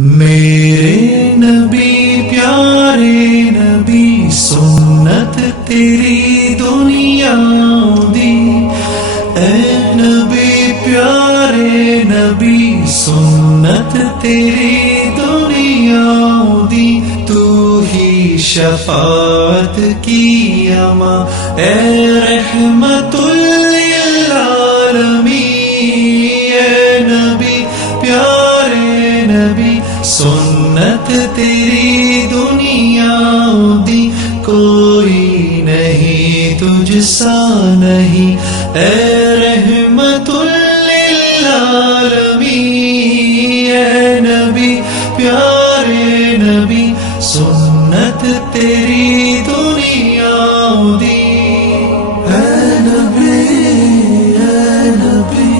میرے نبی پیارے نبی سنت تیری دنیا دی، اے نبی پیارے نبی سنت تیری دنیا دی، تو ہی شفاعت کی اماں اے رحمت للعالمین، اے نبی پیارے نبی سنت تیری دنیا دی، کوئی نہیں تجھ سا نہیں اے رحمت للعالمین، اے نبی پیارے نبی سنت تیری دنیا دی، اے نبی اے نبی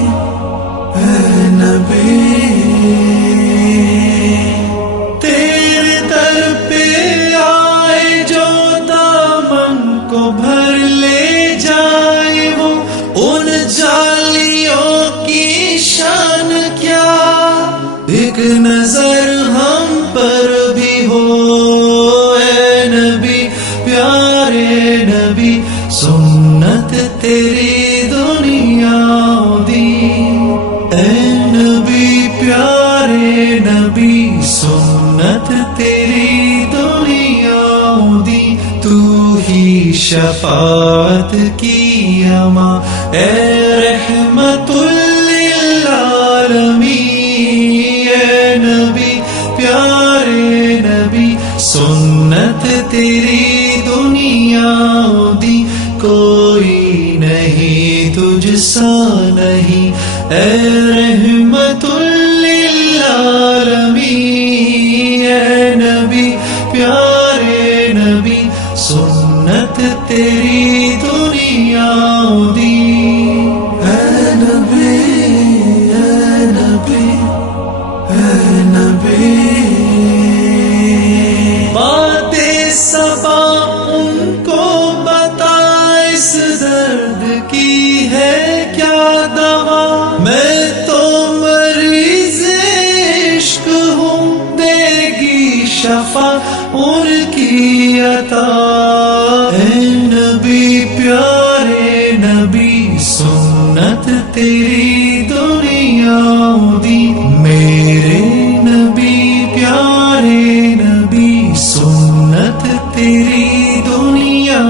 اے نبی، تیرے در پہ آئے جو دامن کو بھر لے جائے، وہ ان جالیوں کی شان کیا، ایک نظر ہم پر بھی ہو اے نبی پیارے نبی سنت تیری دنیا دی، اے نبی پیارے نبی سنت تیری دنیا دی، تو ہی شفاعت کی اماں اے رحمت للعالمین، اے نبی پیارے نبی سنت تیری دنیا دی، کوئی نہیں تجھ سا نہیں اے رحمت للعالمین، اے نبی پیارے نبی سنت تیری دنیا دی، اے نبی اے نبی اے نبی، باتیں صبا ان کو بتا اس درد کی ہے کیا دوا، میں تو مریض عشق ہوں، دے گی شفا ان کی عطا، اے نبی پیارے نبی سنت تیری دنیا دی، میرے نبی پیارے نبی سنت تیری دنیا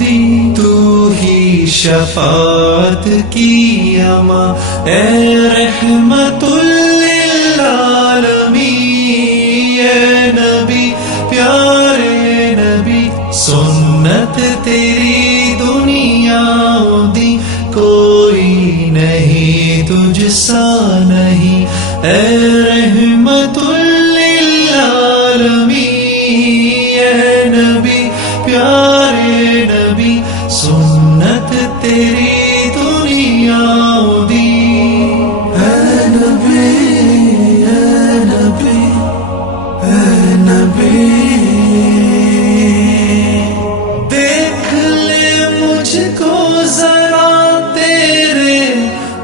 دی، تو ہی شفاعت کی اماں اے رحمت للعالمین، اے نبی پیارے نبی سنت تیری دنیا دی، کوئی نہیں تجھ سا نہیں اے رحمت للعالمین، اے نبی پیارے نبی سنت تیری دنیا دی، اے نبی اے نبی اے نبی، دیکھ لے مجھ کو ذرا تیرے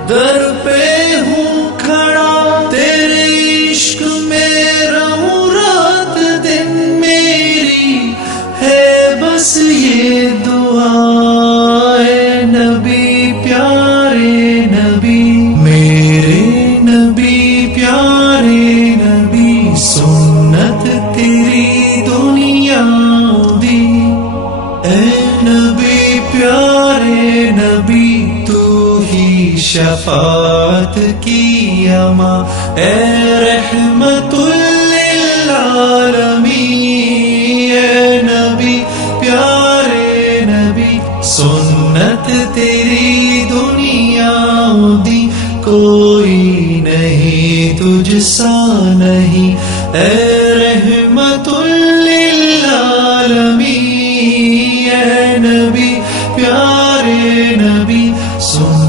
در پہ ہوں کھڑا، تیرے عشق میں رہوں رات دن، میری ہے بس یہ دعا، اے نبی پیارے نبی میرے نبی پیارے نبی سنت تیری دنیا دی، اے نبی پیارے نبی تو ہی شفاعت کی اماں اے رحمت للعالمین، اے نبی پیارے نبی سنت تیری دنیا دی، کوئی نہیں تجھ سا نہیں اے رحمت للعالمین، اے نبی پیارے نبی سنت